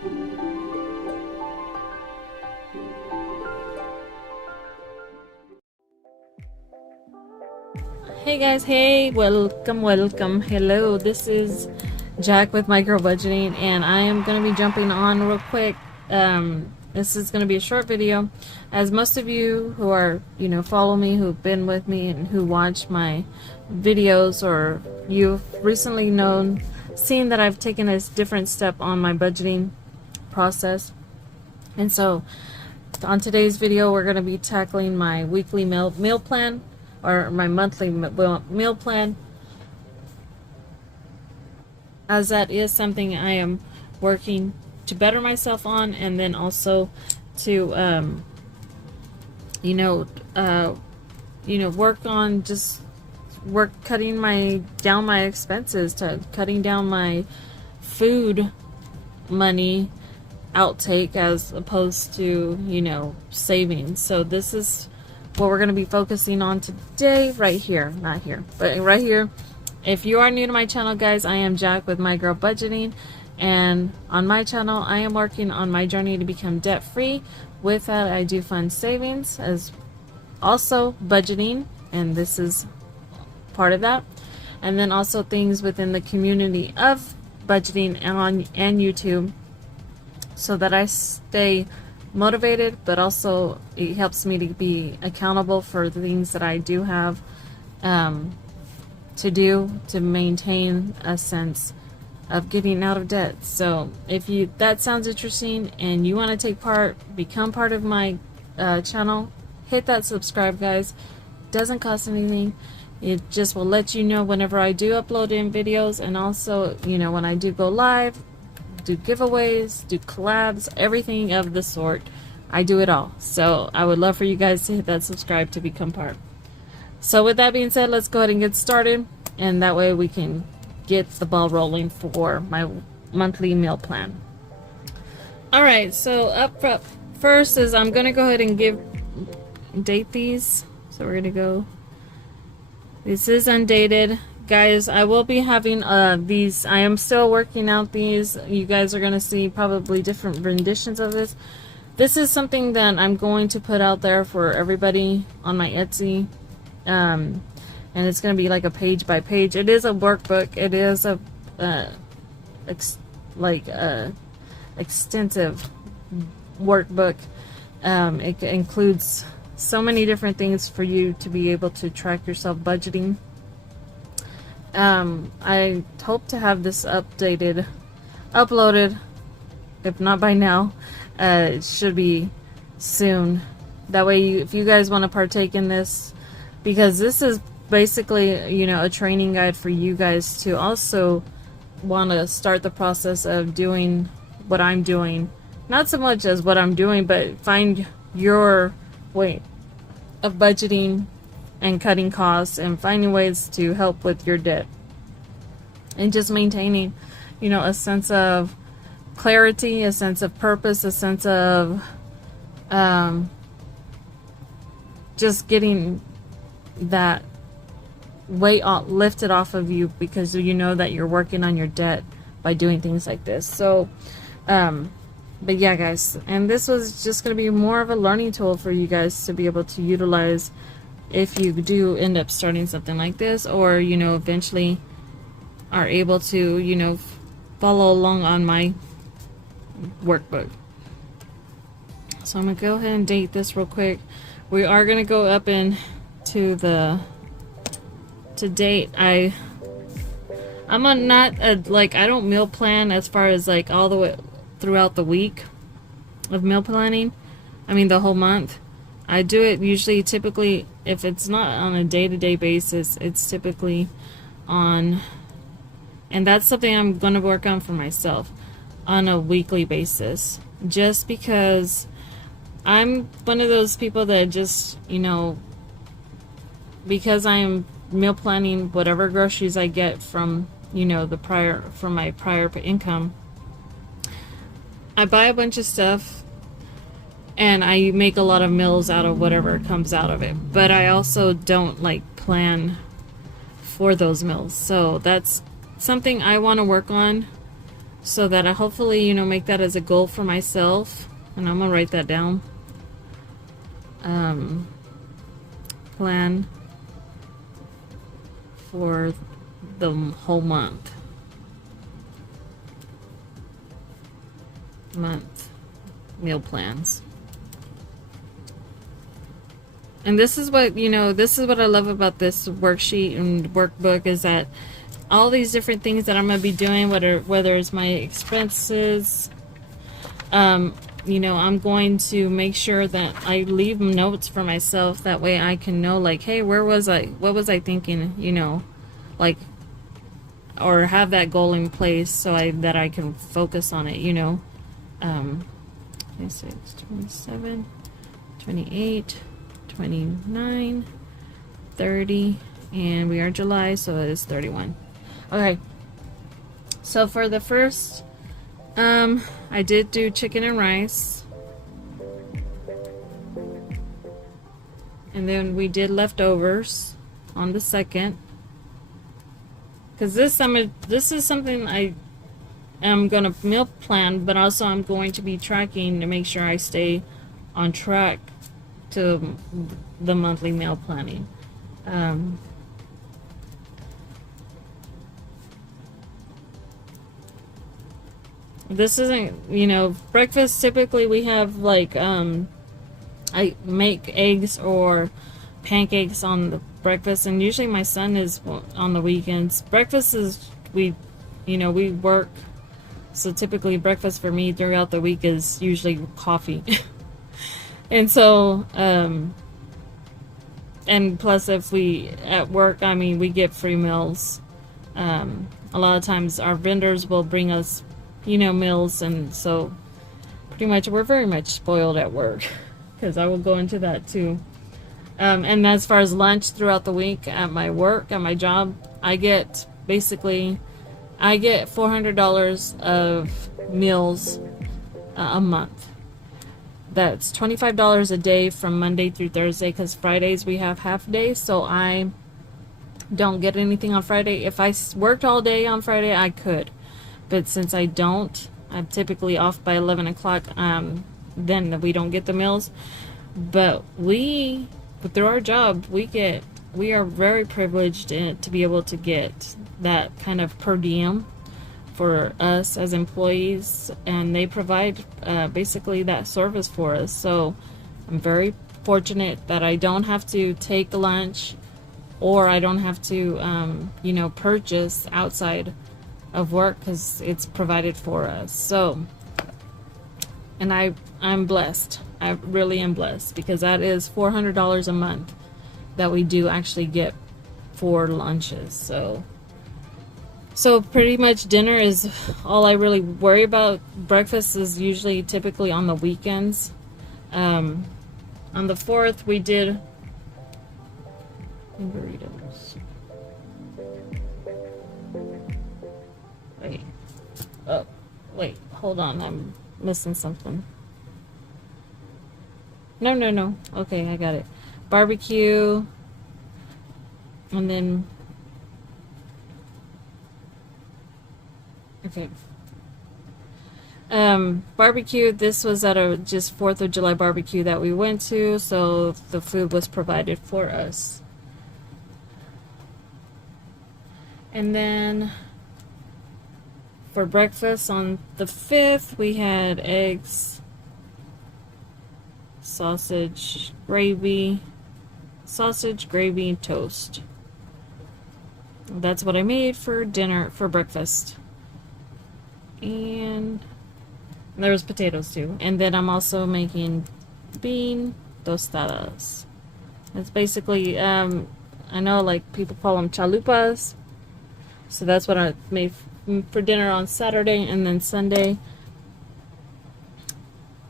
Hey guys, hey, welcome, hello, this is Jack with Micro Budgeting, and I am going to be jumping on real quick. This is going to be a short video, as most of you who are, follow me, who've been with me, and who watch my videos, or you've recently seen that I've taken a different step on my budgeting process. And so, on today's video, we're going to be tackling my weekly meal plan, or my monthly meal plan, as that is something I am working to better myself on, and then also to work on cutting down my expenses, to cutting down my food money outtake as opposed to savings. So this is what we're going to be focusing on today, right here, not here, but right here. If you are new to my channel, guys, I am Jack with Micro Budgeting, and on my channel I am working on my journey to become debt free. With that, I do fund savings as also budgeting, and this is part of that, and then also things within the community of budgeting and YouTube, so that I stay motivated, but also it helps me to be accountable for the things that I do have to do to maintain a sense of getting out of debt. So if that sounds interesting and you want to take part, become part of my channel, hit that subscribe, guys. Doesn't cost anything. It just will let you know whenever I do upload in videos, and also when I do go live, do giveaways, do collabs, everything of the sort. I do it all. So I would love for you guys to hit that subscribe to become part. So with that being said, let's go ahead and get started, and that way we can get the ball rolling for my monthly meal plan. Alright, so up first is I'm going to go ahead and date these. So we're going to go, this is undated. Guys, I will be having these. I am still working out these. You guys are going to see probably different renditions of this. This is something that I'm going to put out there for everybody on my Etsy. And it's going to be like a page by page. It is a workbook. It is a extensive workbook. It includes so many different things for you to be able to track yourself budgeting. I hope to have this uploaded, if not by now. It should be soon. That way, if you guys want to partake in this, because this is basically, a training guide for you guys to also want to start the process of doing what I'm doing. Not so much as what I'm doing, but find your way of budgeting and cutting costs, and finding ways to help with your debt, and just maintaining a sense of clarity, a sense of purpose, a sense of just getting that weight lifted off of you, because you know that you're working on your debt by doing things like this. So but yeah, guys, and this was just going to be more of a learning tool for you guys to be able to utilize if you do end up starting something like this, or eventually are able to follow along on my workbook. So I'm gonna go ahead and date this real quick. We are gonna go up into to date. I'm not I don't meal plan as far as all the way throughout the week of meal planning. I mean the whole month. I do it usually, typically, if it's not on a day-to-day basis, it's typically on, and that's something I'm going to work on for myself, on a weekly basis. Just because I'm one of those people that just, because I'm meal planning whatever groceries I get from, from my prior income, I buy a bunch of stuff, and I make a lot of meals out of whatever comes out of it. But I also don't plan for those meals. So that's something I want to work on so that I hopefully, you know, make that as a goal for myself. And I'm gonna write that down. Plan for the whole month. Meal plans. And this is what, you know, this is what I love about this worksheet and workbook, is that all these different things that I'm going to be doing, whether it's my expenses, you know, I'm going to make sure that I leave notes for myself. That way I can know, like, hey, where was I? What was I thinking? You know, like, or have that goal in place so that I can focus on it, you know. 26, 27, 28, 29, 30, and we are July, so it is 31. Okay, so for the first, I did do chicken and rice, and then we did leftovers on the second, because this is something I'm gonna meal plan, but also I'm going to be tracking to make sure I stay on track to the monthly meal planning. This isn't, you know, breakfast. Typically we have like, I make eggs or pancakes on the breakfast, and usually my son is on the weekends. Breakfast is, we work, so typically breakfast for me throughout the week is usually coffee. And so, and plus if we at work, I mean, we get free meals. A lot of times our vendors will bring us, you know, meals, and so pretty much we're very much spoiled at work, because I will go into that too. And as far as lunch throughout the week at my work, at my job, I get $400 of meals a month. That's $25 a day from Monday through Thursday, because Fridays we have half days, so I don't get anything on Friday. If I worked all day on Friday, I could, but since I don't, I'm typically off by 11 o'clock. Then we don't get the meals. But through our job, we are very privileged to be able to get that kind of per diem for us as employees, and they provide basically that service for us. So I'm very fortunate that I don't have to take lunch, or I don't have to you know, purchase outside of work, because it's provided for us. So, and I'm blessed. I really am blessed, because that is $400 a month that we do actually get for lunches. So pretty much dinner is all I really worry about. Breakfast is usually typically on the weekends. On the 4th we did burritos. Wait, hold on, I'm missing something. No. Okay, I got it. Barbecue. And then, okay. Barbecue, this was at a just 4th of July barbecue that we went to, so the food was provided for us. And then for breakfast on the 5th, we had eggs, sausage, gravy, and toast. That's what I made for dinner, for breakfast. And there was potatoes too. And then I'm also making bean tostadas. It's basically, I know like people call them chalupas. So that's what I made for dinner on Saturday, and then Sunday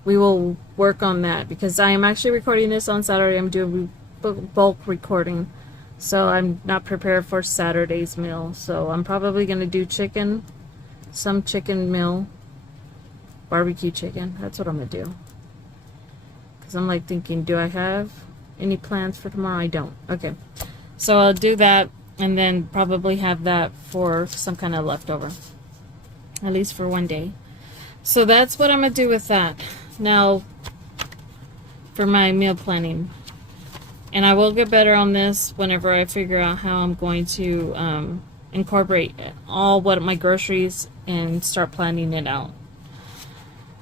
we will work on that, because I am actually recording this on Saturday. I'm doing bulk recording, so I'm not prepared for Saturday's meal. So I'm probably going to do some chicken meal, barbecue chicken. That's what I'm going to do, because I'm like thinking, do I have any plans for tomorrow? I don't. Okay, so I'll do that, and then probably have that for some kind of leftover. at least for one day. So that's what I'm gonna do with that. Now for my meal planning, and I will get better on this whenever I figure out how I'm going to incorporate all what my groceries and start planning it out.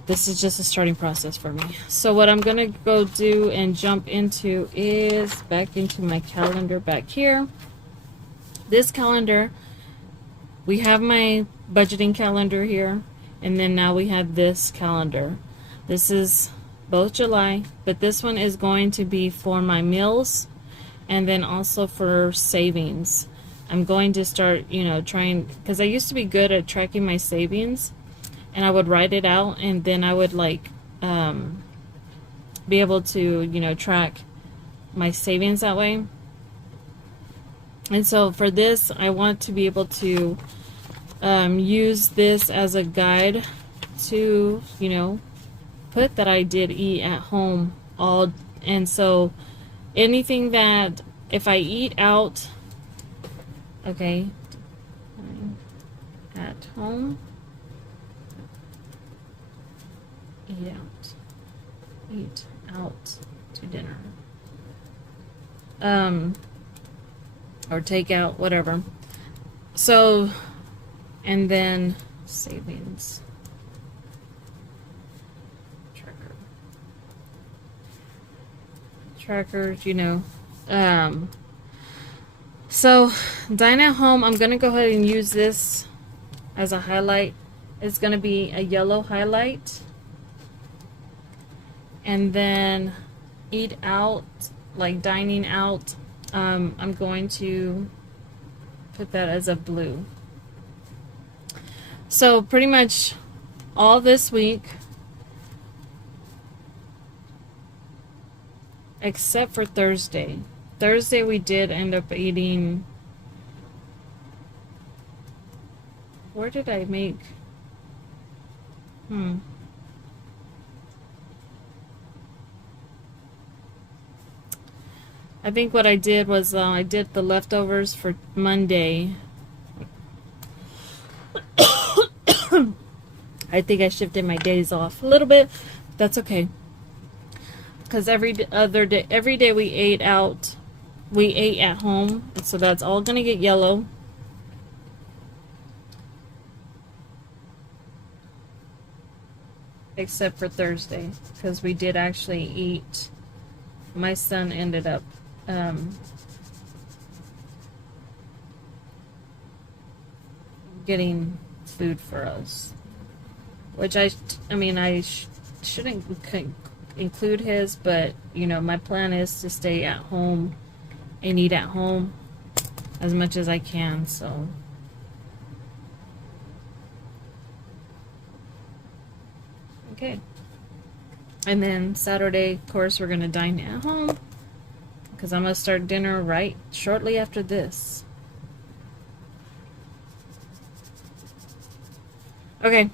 This is just a starting process for me. So what I'm gonna go do and jump into is back into my calendar back here. This calendar, we have my budgeting calendar here, and then now we have this calendar. This is both July, but this one is going to be for my meals and then also for savings. I'm going to start, trying, because I used to be good at tracking my savings, and I would write it out, and then I would be able to, track my savings that way. And so for this, I want to be able to use this as a guide to, put that I did eat at home all. And so anything that, if I eat out, okay, at home, eat out to dinner, or take out, whatever. So, and then savings trackers, so dine at home, I'm gonna go ahead and use this as a highlight. It's gonna be a yellow highlight. And then eat out, like dining out, I'm going to put that as a blue. So pretty much all this week, except for Thursday. Thursday we did end up eating, where did I make, I think what I did was I did the leftovers for Monday. I think I shifted my days off a little bit. That's okay. Because every day we ate out, we ate at home. And so that's all going to get yellow. Except for Thursday. Because we did actually eat. My son ended up getting food for us, which I shouldn't include his, but my plan is to stay at home and eat at home as much as I can. So okay, and then Saturday, of course, we're gonna dine at home, because I'm going to start dinner right shortly after this. Okay,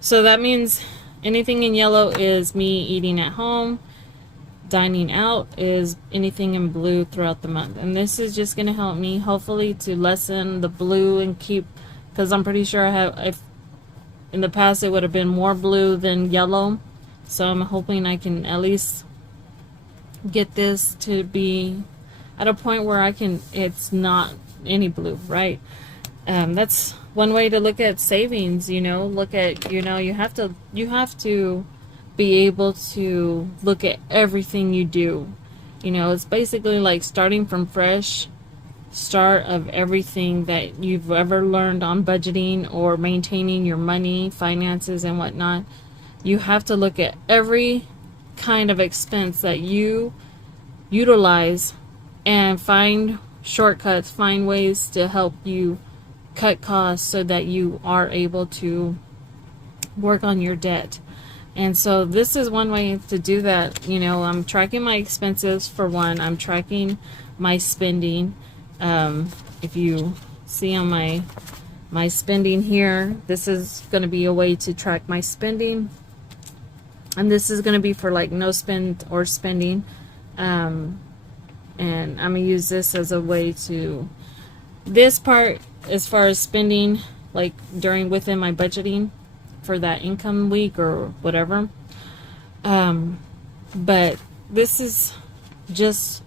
so that means anything in yellow is me eating at home. Dining out is anything in blue throughout the month. And this is just going to help me, hopefully, to lessen the blue and keep, because I'm pretty sure in the past it would have been more blue than yellow. So I'm hoping I can at least get this to be at a point where it's not any blue, right? That's one way to look at savings. Look at, you have to be able to look at everything you do. It's basically like starting from fresh start of everything that you've ever learned on budgeting or maintaining your money, finances, and whatnot. You have to look at every kind of expense that you utilize and find shortcuts, find ways to help you cut costs so that you are able to work on your debt. And so this is one way to do that. I'm tracking my expenses for one. I'm tracking my spending. If you see on my spending here, this is going to be a way to track my spending. And this is going to be for like no spend or spending. And I'm going to use this as a way to, this part as far as spending, like within my budgeting for that income week or whatever. But this is just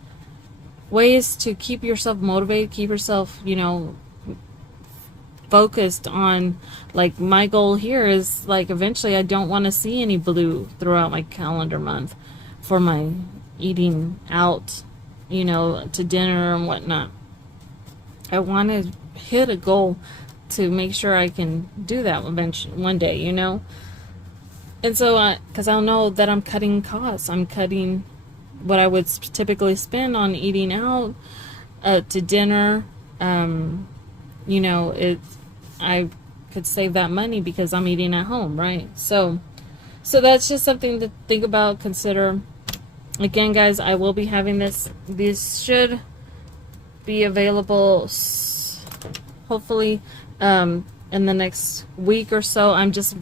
ways to keep yourself motivated, keep yourself, you know, focused on, like, my goal here is, like, eventually I don't want to see any blue throughout my calendar month for my eating out, you know, to dinner and whatnot. I want to hit a goal to make sure I can do that eventually one day, you know. And so because I'll know that I'm cutting costs, I'm cutting what I would typically spend on eating out to dinner. You know, I could save that money because I'm eating at home, right? So that's just something to think about, consider. Again, guys, I will be having this. These should be available hopefully in the next week or so. I'm just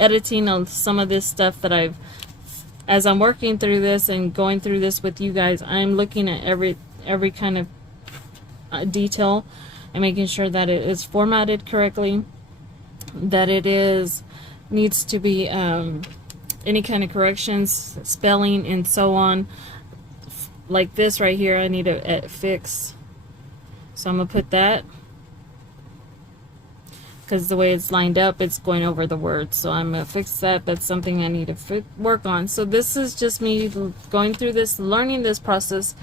editing on some of this stuff that as I'm working through this and going through this with you guys, I'm looking at every kind of detail and making sure that it is formatted correctly, that it needs to be any kind of corrections, spelling, and so on. Like this right here, I need to fix. So I'm gonna put that, because the way it's lined up, it's going over the words. So I'm going to fix that. That's something I need to work on. So this is just me going through this, learning this process,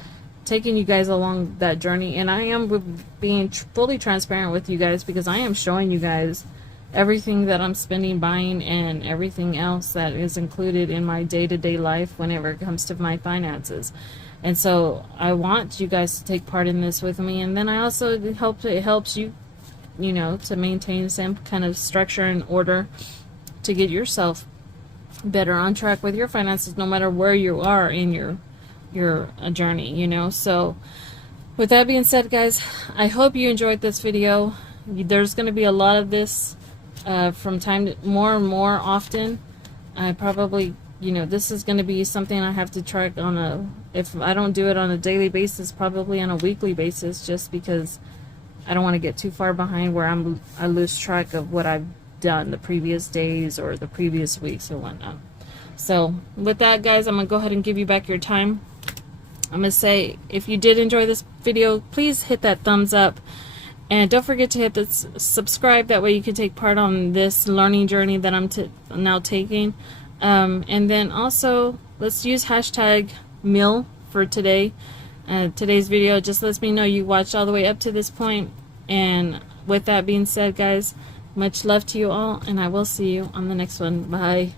taking you guys along that journey. And I am being fully transparent with you guys, because I am showing you guys everything that I'm spending, buying, and everything else that is included in my day-to-day life whenever it comes to my finances. And so I want you guys to take part in this with me. And then I also it helps you, you know, to maintain some kind of structure and order to get yourself better on track with your finances, no matter where you are in your journey, you know. So with that being said, guys, I hope you enjoyed this video. There's going to be a lot of this from time to more and more often. I probably, you know, this is going to be something I have to track on if I don't do it on a daily basis, probably on a weekly basis, just because I don't want to get too far behind where I lose track of what I've done the previous days or the previous weeks or whatnot. So with that, guys, I'm going to go ahead and give you back your time. I'm going to say, if you did enjoy this video, please hit that thumbs up. And don't forget to hit the subscribe. That way you can take part on this learning journey that I'm now taking. And then also, let's use hashtag meal for today. Today's video just lets me know you watched all the way up to this point. And with that being said, guys, much love to you all, and I will see you on the next one. Bye.